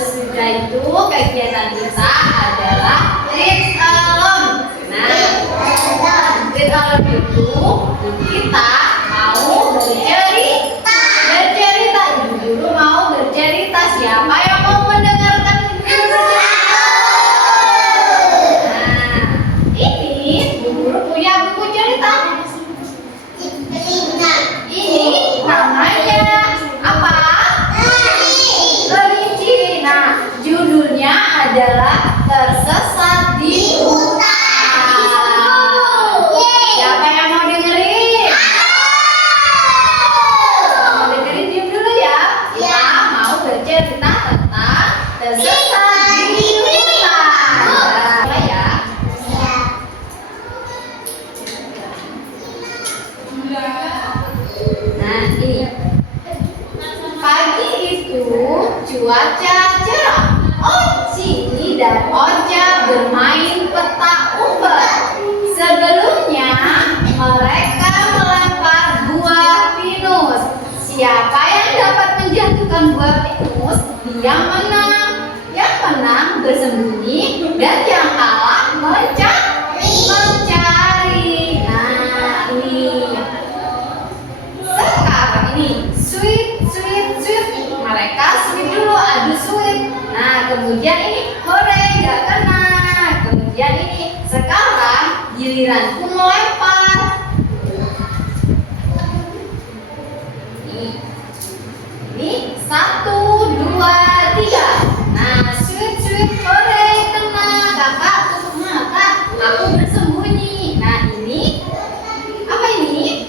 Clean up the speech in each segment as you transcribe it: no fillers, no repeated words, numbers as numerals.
sesudah itu kegiatan kita adalah read along. Nah, read along itu kita mau bercerita. Ibu guru mau bercerita. Siapa yang mau mendengarkan ibu guru bercerita? Nah, ini ibu guru punya buku cerita. Ini namanya apa? Kelinci. Nah, judulnya adalah Tersesat di Hutan. Siapa yang mau dengerin? Mau dengerin diam dulu ya. Kita mau bercerita tentang tersesat di hutan. Mulai ya. Nah, ini. Pagi itu cuaca cerah. Oci dan Ocha bermain petak umpet. Sebelumnya mereka melempar buah pinus. Siapa yang dapat menjatuhkan buah pinus, dia menang. Yang menang bersembunyi dan yang kalah mencari. Nah, ini. Sekarang ini sweet. Mereka sweet dulu, adu sweet. Nah, kemudian ini hore, gak kena. Kemudian ini sekarang giliranku melempar. Ini 1, 2, 3. Nah, sweet hore, kena. Kakak tutup mata, aku bersembunyi. Nah, ini apa ini?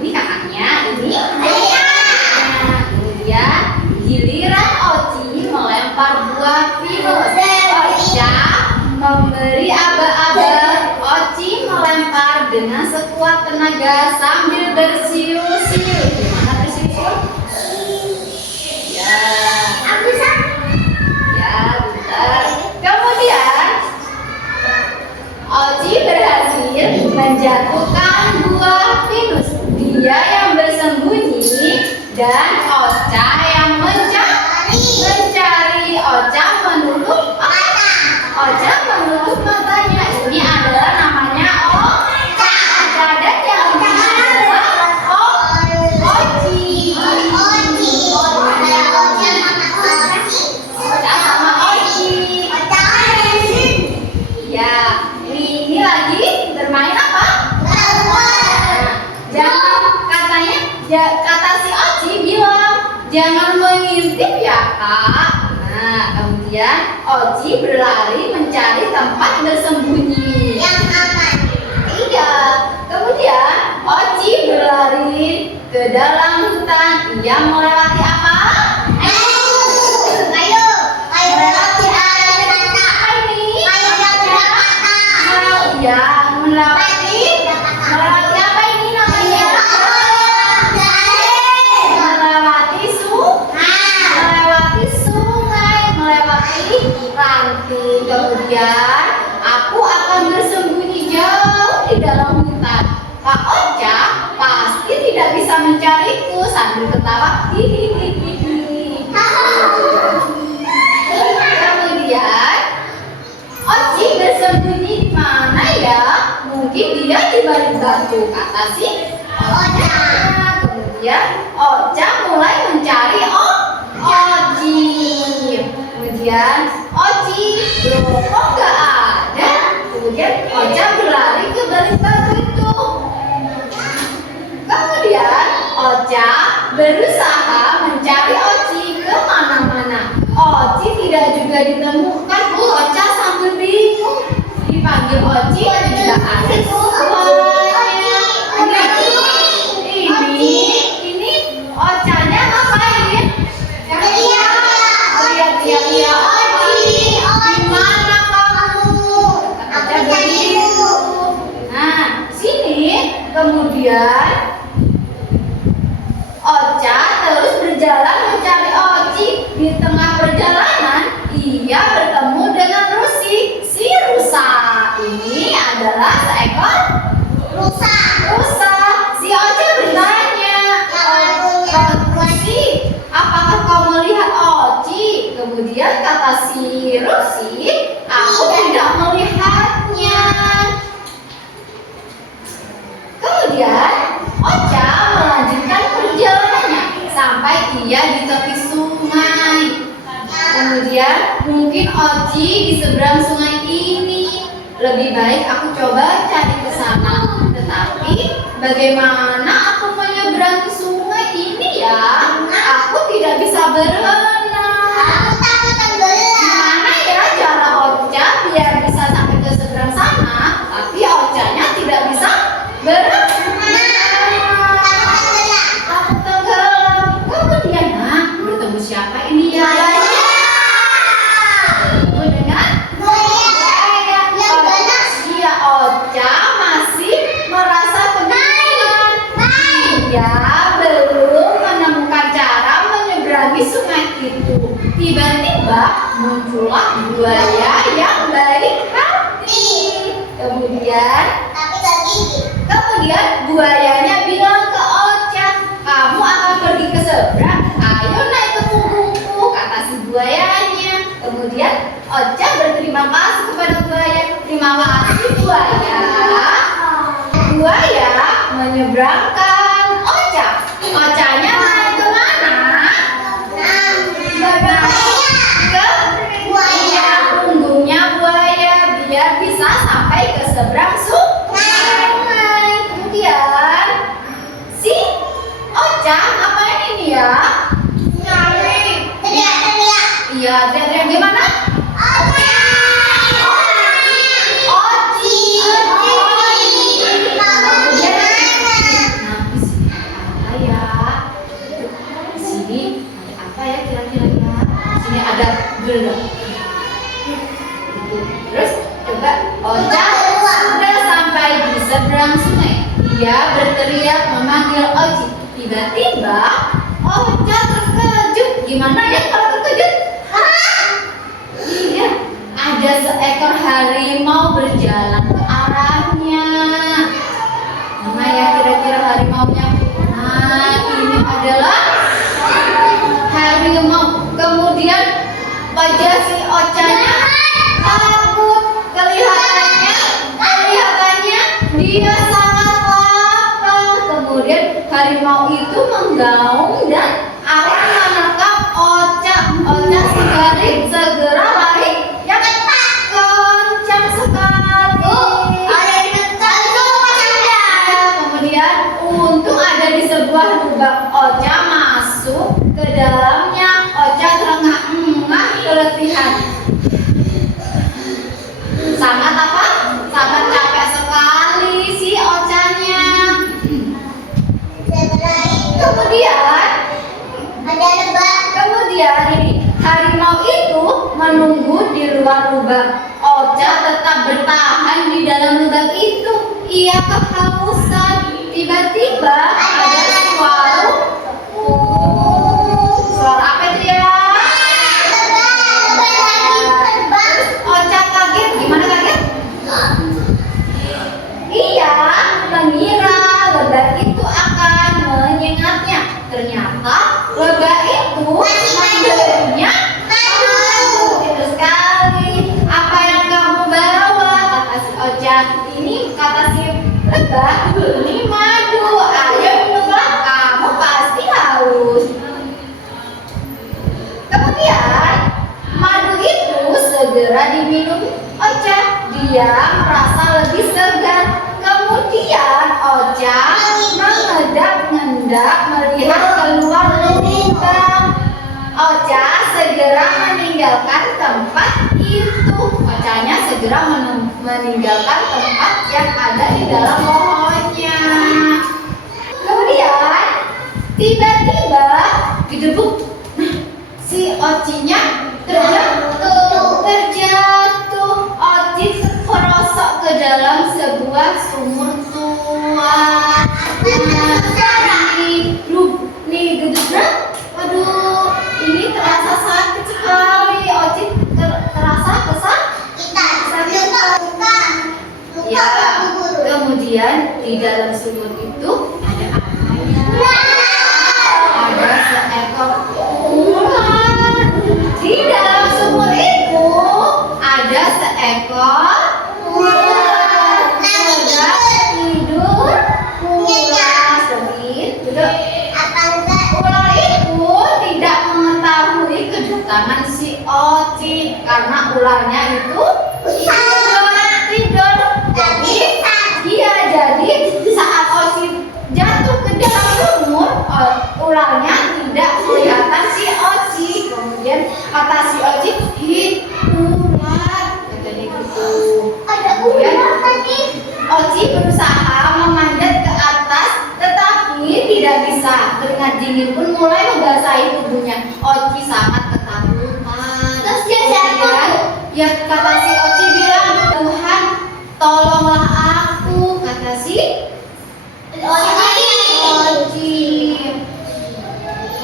Ini kakaknya, ini ayah. Nah, kemudian giliran Oci melempar buah pinus. Ocha memberi aba-aba. Oci melempar dengan sekuat tenaga sambil bersiul-siul. Gimana bersiul-siul? Ya. Ya, bentar. Kemudian Oci berhasil menjatuhkan buah pinus. Dia yang bersembunyi dan Ocha yang mencari. Ocha menutup matanya. Ini adalah namanya Ocha. Dan yang ini adalah Oci. Ocha sama Oci. Ya, ini lagi bermain apa? Jangan katanya, kata si Oci bilang jangan mengintip ya kak. Nah, kemudian Oci berlari mencari tempat bersembunyi yang aman. Iya. Kemudian Oci berlari ke dalam hutan. Ia melewati apa? Ayo. Melewati air mata. Ini. Ya, melewati apa ini namanya? Ranting. Kemudian aku akan bersembunyi jauh di dalam hutan. Kak Ocha pasti tidak bisa mencariku sambil ketawa. Kemudian Oci bersembunyi di mana ya? Mungkin dia di balik batu, kata si Ocha. Kemudian Ocha mulai mencari Oci. Kemudian Oci loh kok gak ada. Kemudian Ocha berlari ke balik batu itu. Kemudian Ocha berusaha mencari Oci ke mana-mana. Oci tidak juga ditemukan. Ocha sambil bingung. Dipanggil Oci tidak ada suaranya. Ini Ochanya ngapain? Iya, Oci, gimana kamu? Ocha begitu. Nah, sini kemudian Ocha terus berjalan mencari Oci. Di tengah perjalanan, ia bertemu dengan Rusi. Si rusa ini adalah seekor rusa. Si Ocha bertanya, Rusi, apakah kau melihat Oci? Kemudian kata si Rosi, aku tidak melihatnya. Kemudian Ocha melanjutkan perjalanannya sampai ia di tepi sungai. Kemudian mungkin Oci di seberang sungai ini. Lebih baik aku coba cari ke sana. Tetapi bagaimana aku menyeberangi sungai ini ya? Aku tidak bisa berenang. Aku takut tenggelam. Gimana ya cara Ocha biar bisa sampai ke seberang sana, tapi Ochanya tidak bisa berenang? Aku tenggelam. Kemudian bertemu siapa ini ya? Bertemu dengan buaya. Dia Ocha masih merasa kebingungan. Dia belum menemukan cara menyeberangi sungai itu. Tiba-tiba muncullah buaya yang baik hati. Kemudian buayanya bilang ke Ocha, kamu akan pergi ke seberang, ayo naik ke punggungku, kata si buayanya. Kemudian Ocha berterima kasih kepada buaya. Terima kasih buaya. Buaya menyeberangkan Ocha. Ochanya naik ke mana? Ke punggungnya buaya biar bisa sampai ke seberang sungai. Kemudian si Ocha ngapain ini ya? Iya, teriak gimana? Oci. Kemudian apa ya? Di sini ada apa ya kira-kira ya? Di sini ada gelap. Terus coba Ocha sudah sampai di seberang sungai. Dia berteriak memanggil Oci. Tiba-tiba Ocha terkejut. Gimana ya kalau terkejut? Iya, ada seekor harimau berjalan ke arahnya. Mana ya kira-kira harimaunya? Nah, ini adalah harimau. Kemudian wajah si Ochanya takut. Kelihatannya dia sangat lapar. Kemudian harimau itu menggaung dan akan menangkap Ocha. Ocha segera lari yang kencang sekali. Kemudian untung ada di sebuah lubang. Ocha masuk ke dalamnya. Ocha terengah-engah keletihan. Sangat apa? Sangat capek sekali si Ochanya. Kemudian ini harimau itu menunggu di luar lubang. Ocha tetap bertahan di dalam lubang itu. Ia kehausan. Tiba-tiba ada suara apa itu ya? Ocha kaget. Gimana kaget? Ia mengira lebah itu akan menyengatnya. Ternyata lebah itu memberinya madu. Itu sekali. Apa yang kamu bawa? Kata si Ocha. Ini kata si lebah, ini madu. Ayo minumlah, kamu pasti haus. Kemudian madu itu segera diminum Ocha. Dia merasa lebih segar. Kemudian Ocha mengendap-endap melihat keluar lubang. Ocha segera meninggalkan tempat itu. Ochanya segera meninggalkan tempat yang ada di dalam pohonnya. Kemudian tiba-tiba gedebuk. Si Ocinya terjatuh. Oci terperosok ke dalam sebuah sumur tua. Nih gedebuk. Waduh, ini terasa sakit sekali. Oci terasa kesakitan. Ya, kemudian di dalam sumur itu ada apa ya? Ada seekor ular. Di dalam sumur si Oci karena ularnya itu tidur. Jadi saat Oci jatuh ke dalam sumur, ularnya tidak kelihatan si Oci. Kemudian kata si Oci, "Ih, ular," katanya gitu. Kemudian Oci berusaha memanjat ke atas, tetapi tidak bisa. Keringat dingin pun mulai membasahi tubuhnya. Oci sangat ketakutan. Terus dia jatuh. Ya, kata si Oci bilang, "Tuhan, tolonglah aku," kata si Oci.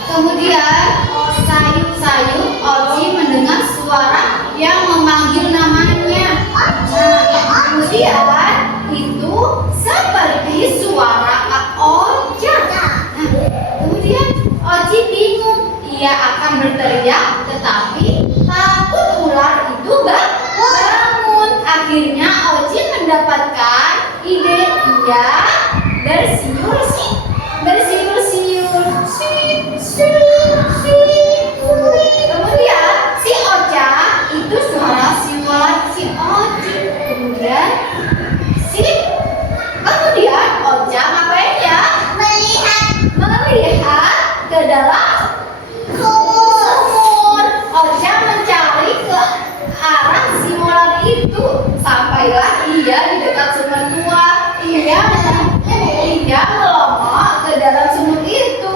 Kemudian sayup-sayup Oci mendengar suara yang memanggil namanya. Kemudian itu seperti suara Kak Oca. Kemudian Oci bingung, ia akan berteriak, tetapi takut ular itu bangun. Akhirnya Oci mendapatkan ide, ia bersiul-siul. Kemudian si Oca itu suara si Oci. Kemudian Oca ngapain ya? Melihat ke dalam sumur. Oca mencari ke arah si ular itu. Sampailah ia di dekat sumur tua. Ia melompat ke dalam sumur itu.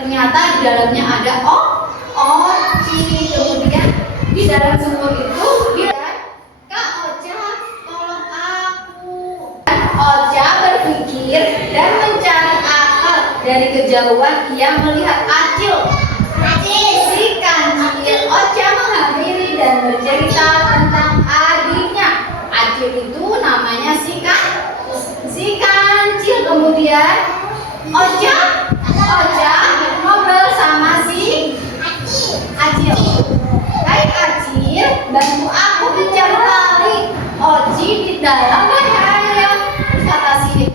Ternyata di dalamnya ada Oci. Kemudian di dalam sumur itu bilang, "Kak Oca, tolong aku." Oca berpikir dan mencari akal. Dari kejauhan ia melihat Acil si kancil. Oca menghampiri dan bercerita tentang adiknya. Acil itu namanya si kancil. Kemudian Oca ngobrol sama si Acil. "Hai Acil, bantu aku mencari tali. Oci di dalam bahaya." Kata si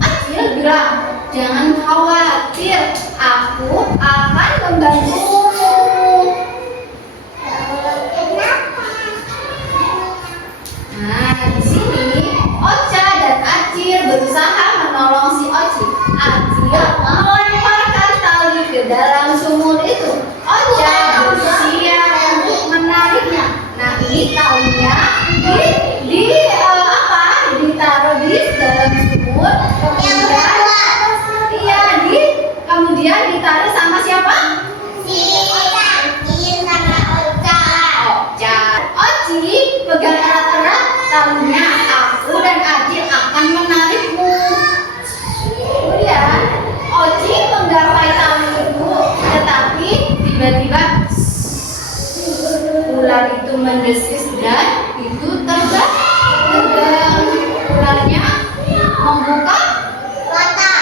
Acil bilang, "Jangan khawatir, aku akan membantumu." Nah, di sini Oca dan Acil berusaha menolong si Oci. Acil melemparkan tali ke dalam sumur itu. Oca bersiap untuk menariknya. Nah, ini talinya ditaruh di dalam sumur. Kemudian ditarik sama siapa? Oca. Oci pegang erat-erat talinya. "Aku dan Acil akan menarikmu." Kemudian Oci menggapai tali itu, tetapi tiba-tiba ular itu mendesis dan itu terbang. Ularnya membuka mata.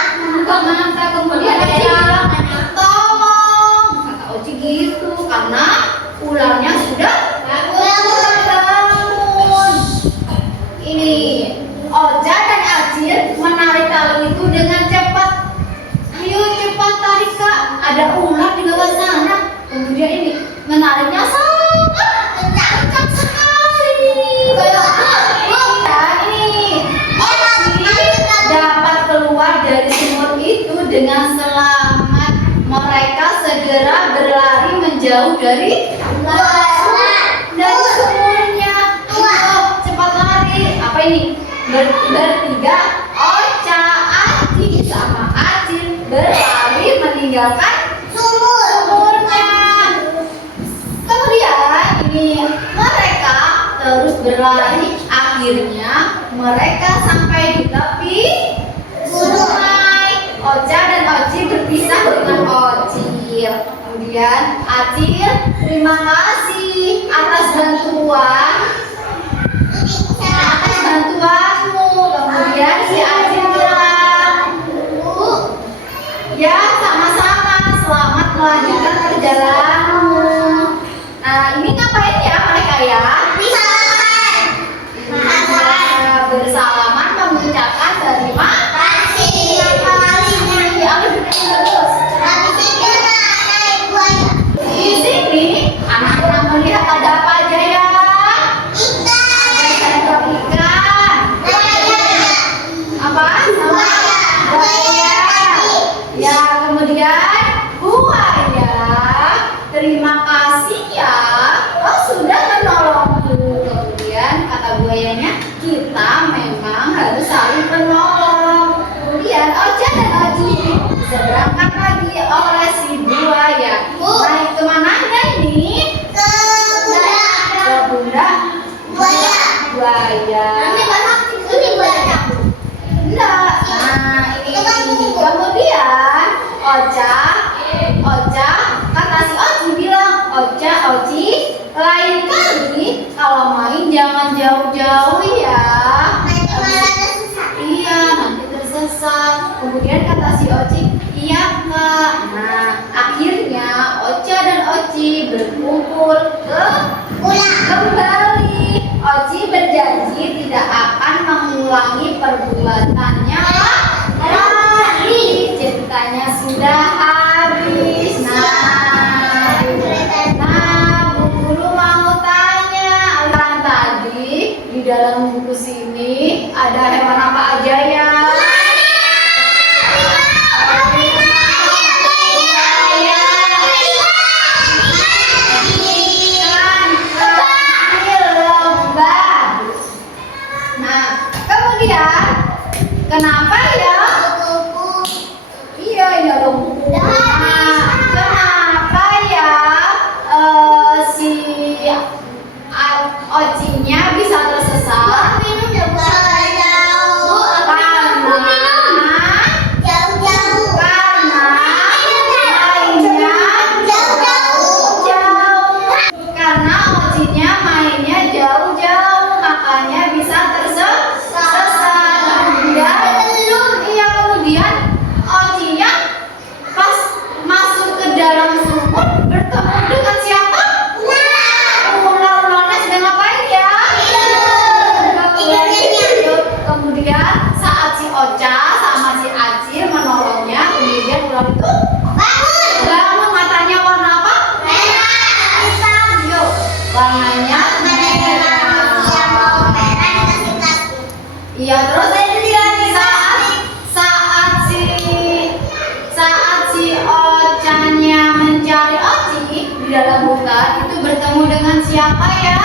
Kemudian Oci bilang, "Tolong," kata Oci gitu, karena ularnya sudah bangun. Ini Oca dan Acil menarik tali itu dengan cepat. "Ayo cepat tarik Kak, ada ular di bawah sana." Kemudian ini menariknya sangat kencang sekali. Dan ini Oci dapat keluar dari sumur itu dengan selamat. Mereka segera berlari menjauh dari sumurnya. Ayo cepat lari. Apa ini? Bertiga, Oca, Aci sama Acil berlari meninggalkan sumurnya. Kemudian ini mereka terus berlari. Akhirnya mereka sampai di tepi sungai. Oca dan Oci berpisah dengan Ocil. Kemudian Acil, "Terima kasih atas bantuanmu." Kemudian si Acil bilang, "Ya, sama-sama. Selamat melanjutkan perjalananmu." Nah, ini ngapain ya mereka ya? Bersalaman mengucapkan terima kasih. Di sini anak-anak melihat buaya. Nanti banyak ini banyak. Enggak. Nah, ini. Kemudian Ocha kata si Oci bilang, Oci, lain kali kalau main jangan jauh-jauh ya. Nanti malah tersesat. Iya, nanti tersesat. Kemudian kata si Oci, iya kak. Nah, akhirnya Ocha dan Oci berkumpul kembali. Oci berjanji tidak akan mengulangi perbuatannya lagi. Ceritanya sudah habis. Bu Guru mau tanya, orang tadi di dalam buku sini ada hewan apa aja ya? Kenapa ya? Iya, ini ada buku. Kenapa ya si Ocinya bisa tersesat? Karena Ocinya mainnya jauh-jauh, makanya bisa tersesat. Kemudian Ocinya pas masuk ke dalam sumur bertemu dengan siapa? Ular-ularnya sedang ngapain ya? Kemudian saat si Ocha sama si Acil menolongnya, kemudian ular itu bangun. Matanya warna apa? Yuk, warnanya merah. Iya, terus saat si Ochanya mencari Oci di dalam hutan itu bertemu dengan siapa ya?